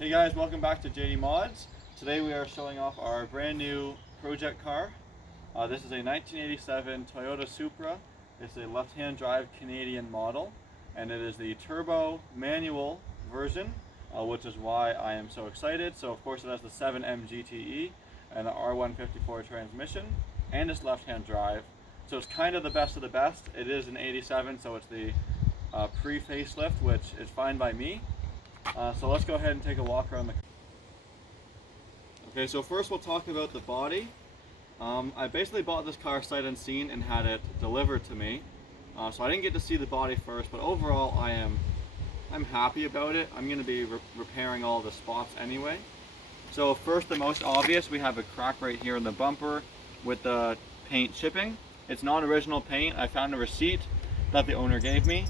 Hey guys, welcome back to JDMods. Today we are showing off our brand new project car. This is a 1987 Toyota Supra. It's a left-hand drive Canadian model, and it is the turbo manual version, which is why I am so excited. So of course it has the 7M GTE and the R154 transmission, and it's left-hand drive. So it's kind of the best of the best. It is an 87, so it's the pre-facelift, which is fine by me. So let's go ahead and take a walk around the car. Okay, so first we'll talk about the body. I basically bought this car sight unseen and had it delivered to me. So I didn't get to see the body first, but overall I'm happy about it. I'm going to be repairing all the spots anyway. So first, the most obvious, we have a crack right here in the bumper with the paint chipping. It's not original paint. I found a receipt that the owner gave me.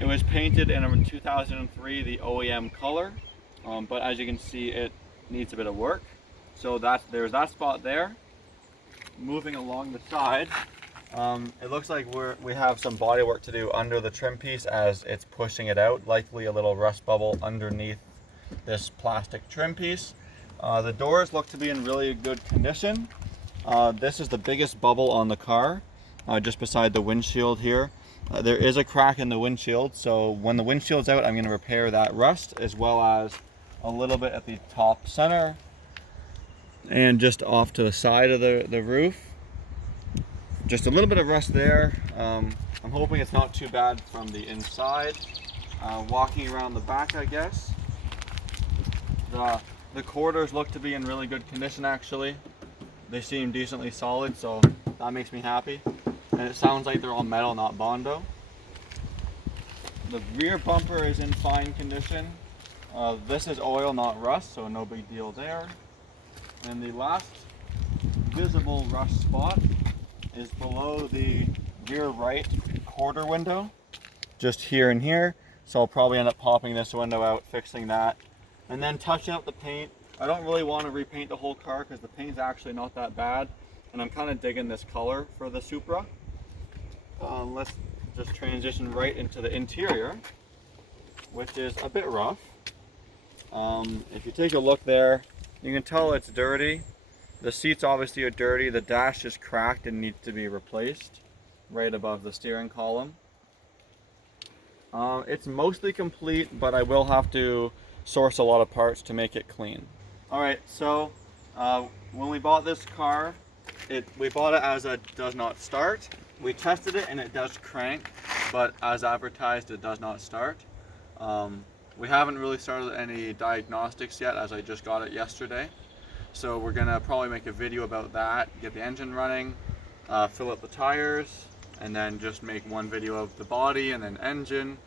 It was painted in 2003, the OEM color, but as you can see, it needs a bit of work. So there's that spot there. Moving along the side, it looks like we have some body work to do under the trim piece as it's pushing it out, likely a little rust bubble underneath this plastic trim piece. The doors look to be in really good condition. This is the biggest bubble on the car, just beside the windshield here. There is a crack in the windshield, so when the windshield's out, I'm going to repair that rust, as well as a little bit at the top center and just off to the side of the roof. Just a little bit of rust there. I'm hoping it's not too bad from the inside. Walking around the back, I guess. The quarters look to be in really good condition, actually. They seem decently solid, so that makes me happy. And it sounds like they're all metal, not Bondo. The rear bumper is in fine condition. This is oil, not rust, so no big deal there. And the last visible rust spot is below the rear right quarter window, just here and here. So I'll probably end up popping this window out, fixing that, and then touching up the paint. I don't really want to repaint the whole car because the paint's actually not that bad, and I'm kind of digging this color for the Supra. Let's just transition right into the interior, which is a bit rough. If you take a look there, you can tell it's dirty. The seats obviously are dirty. The dash is cracked and needs to be replaced right above the steering column. It's mostly complete, but I will have to source a lot of parts to make it clean. Alright, so when we bought this car, we bought it as a does not start. We tested it and it does crank, but as advertised it does not start. We haven't really started any diagnostics yet, as I just got it yesterday. So we're gonna probably make a video about that, get the engine running, fill up the tires, and then just make one video of the body and then engine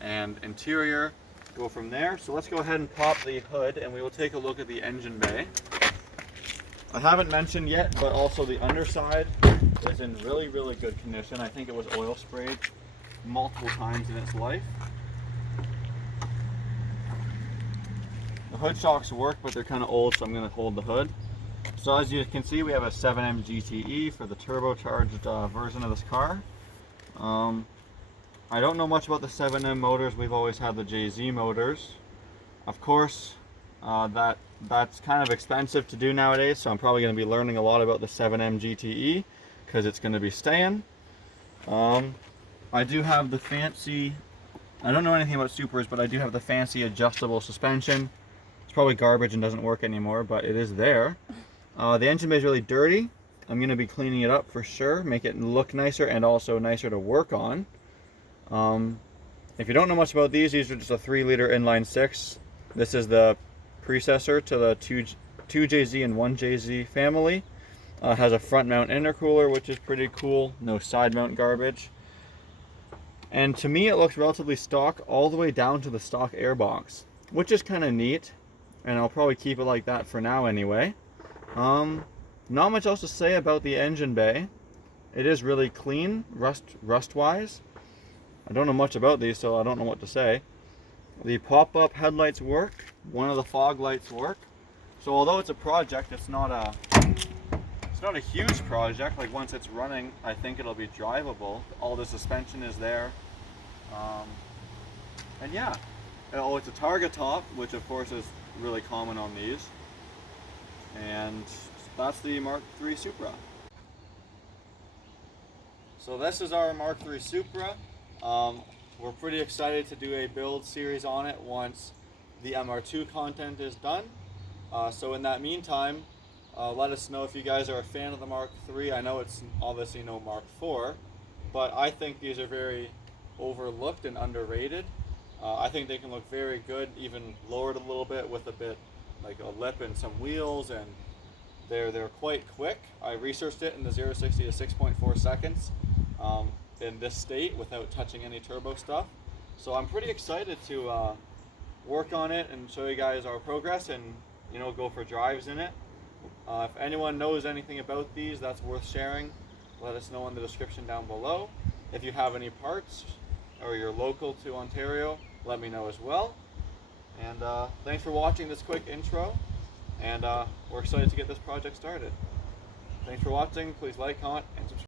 and interior, go from there. So let's go ahead and pop the hood and we will take a look at the engine bay. I haven't mentioned yet, but also the underside is in really, really good condition. I think it was oil sprayed multiple times in its life. The hood shocks work, but they're kind of old, so I'm going to hold the hood. So as you can see, we have a 7M GTE for the turbocharged version of this car. I don't know much about the 7M motors. We've always had the JZ motors. Of course, that's kind of expensive to do nowadays, so I'm probably going to be learning a lot about the 7M GTE because it's going to be staying. I do have the fancy, I don't know anything about Supras, but I do have the fancy adjustable suspension. It's probably garbage and doesn't work anymore, but it is there. The engine bay is really dirty. I'm going to be cleaning it up for sure, make it look nicer and also nicer to work on. If you don't know much about these are just a 3-liter inline 6. This is the predecessor to the 2JZ and 1JZ family. Has a front mount intercooler, which is pretty cool. No side mount garbage. And to me it looks relatively stock all the way down to the stock airbox, which is kind of neat, and I'll probably keep it like that for now anyway. Not much else to say about the engine bay. It is really clean, rust wise. I don't know much about these, so I don't know what to say. The pop-up headlights work. One of the fog lights work. So although it's a project, it's not a huge project. Like once it's running, I think it'll be drivable. All the suspension is there. And yeah, Oh, it's a target top, which of course is really common on these. And that's the Mark III Supra. So this is our Mark III Supra. We're pretty excited to do a build series on it once the MR2 content is done. So in that meantime, let us know if you guys are a fan of the Mark III. I know it's obviously no Mark IV, but I think these are very overlooked and underrated. I think they can look very good, even lowered a little bit with a bit like a lip and some wheels, and they're quite quick. I researched it in the 0-60 to 6.4 seconds in this state without touching any turbo stuff. So I'm pretty excited to work on it and show you guys our progress and go for drives in it. If anyone knows anything about these that's worth sharing, let us know in the description down below. If you have any parts or you're local to Ontario, let me know as well. And thanks for watching this quick intro, and we're excited to get this project started. Thanks for watching. Please like, comment, and subscribe.